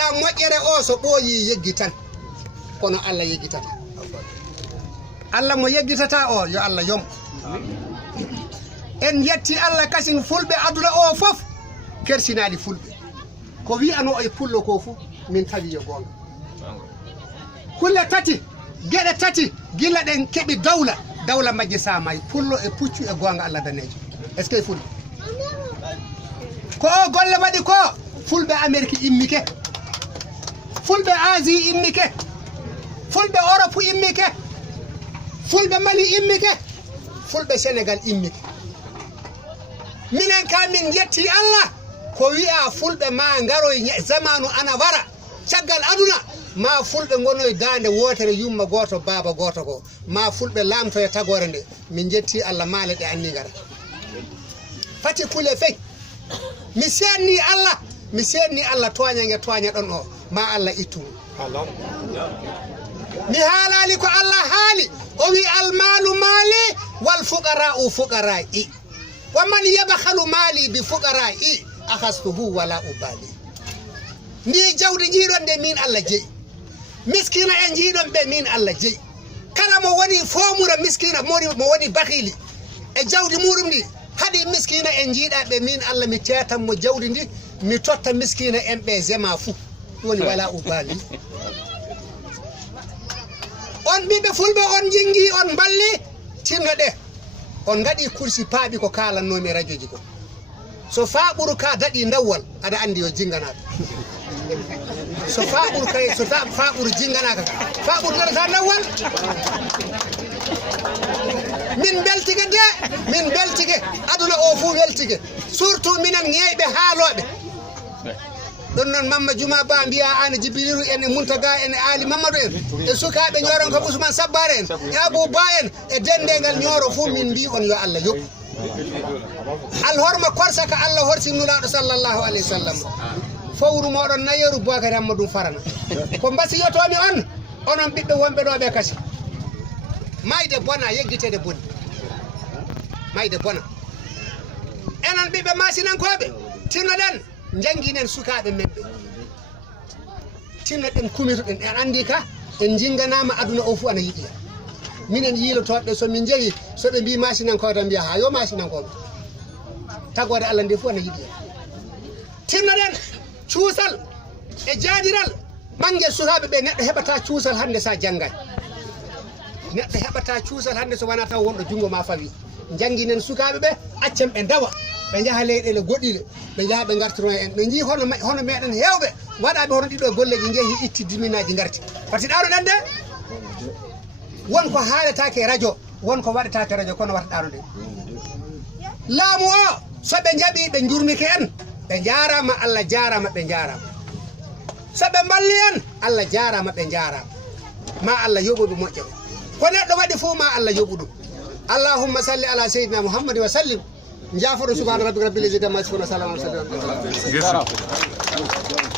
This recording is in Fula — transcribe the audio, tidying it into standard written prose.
gaɗa moƴƴere o so ɓooyi yeggi tan kono Allah yeggitata Allah mo yeggitata o yo Allah yom en yetti Allah kasin fulɓe aduna o fof kersinali fulɓe ko wi'ano e pullo ko fu min tawi yo gonga kulle tati geɗe tati gilla ɗen keɓi dawla majje samay pullo e puccu e gonga Allah danejo est ce que fulɓe ko o golle waɗi ko fulɓe Amérique immike fulɓe Asie immike fulɓe Europe immike fulɓe Mali immike fulɓe Sénégal immike minen ka min yetti Allah ko wi'a fulɓe ma ngaroy zamanu ana wara caggal aduna ma fulɓe gonoy dande wotere yumma goto baba goto ko ma fulɓe lamto e tagore nde min jetti Allah maale ɗe anni ngara fati kule fey mi senni Allah toñange toña ɗon o ma Allah ittu mi haalali ko Allah haali o wi almalu mali wal fuqara'u fuqara'i wa man yabkhalu mali bi fuqara'i akhastuhu wala ubali ndi jawdi jiiɗon de min Allah jeyi miskina en jiiɗon ɓe min Allah jeyi kala mo woni fomura miskina mo woni bakhili e jawdi muɗum ndi haɗi miskina en jiiɗa ɓe min Allah mi tetan mo jawdi ndi mi totta miskina en ɓe zema fou woni wala ubali on ɓiɓe fulɓe on jingi on balli tinno ɗe on gaɗi kursi paaɓi ko kalannomi radio ji ko so faɓuru ka daɗi dawwal aɗa andi yo jinganaɓe so faɓuru kay so faɓuru jinganaka ka faɓuru gaɗata dawwal min beltike aduna o fuu weltike surtout minen ŋeeyɓe haaloɓe ɗon noon Mamma Juma Ba mbiya an Jibrilu en e Muntaga en e Ali Mamadou en e sukaɓe ñoron ko Ousmane Sabbare en e Abou Ba en e dendegal ñoro fuu min mbi on yo Allah yoɓ alhorma korsa ka Allah horsi nulaɗo sallllahu alayhi wa sallam fowru moɗon nayeru Boukary Hammadou farana ko mbasiyotomi onon ɓiɓɓe wonɓe ɗo ɓe kasi mayde bona yeggitede boni mayde bona enon ɓiɓɓe masinankoɓe tinnoɗen jangguinen sukaɓe men ɓe tinnoɗen kumitoɗen en andi ka en jinganama aduna o fu ana yiɗiya minen yiilotoɓe somin jeeyi soɓe mbi masinankoɓe tan mbiya ha yo masinankoɓe tagore Allah nde fu ana yiɗiya tinnoɗen cuusal e jaadiral ɓangel sukaɓe ɓe neɗɗo heɓata cuusal hande sa janggay neɗɗo heɓata cuusal hande so wona taw wonɗo jungo ma fawi jangguinen sukaɓe ɓe accen ɓe dawa ɓe jaaha leyɗele goɗɗiɗe ɓe jaaha ɓe gartiro en ɓe jii hono meɗen hewɓe waɗaɓe hono ɗiɗo golleji jeehi itti diminaji garti par ce que ɗaɗo ɗen de wonko haaletake radio wonko waɗetake radio kono wata ɗaɗo ɗen laamu o soɓe jaaɓi ɓe jurmike en ɓe jarama Allah jarama ɓe jarama soɓe balli en Allah jarama ɓe jarama ma Allah yoɓuɓe moƴƴe ko neɗɗo waɗi fo ma Allah yoɓu ɗum allahumma salli ala seydina Muhammadin wa sallim jaafoɗo subhana rabbika rabbil izzati amma yasifun wa salamun ala al mursalin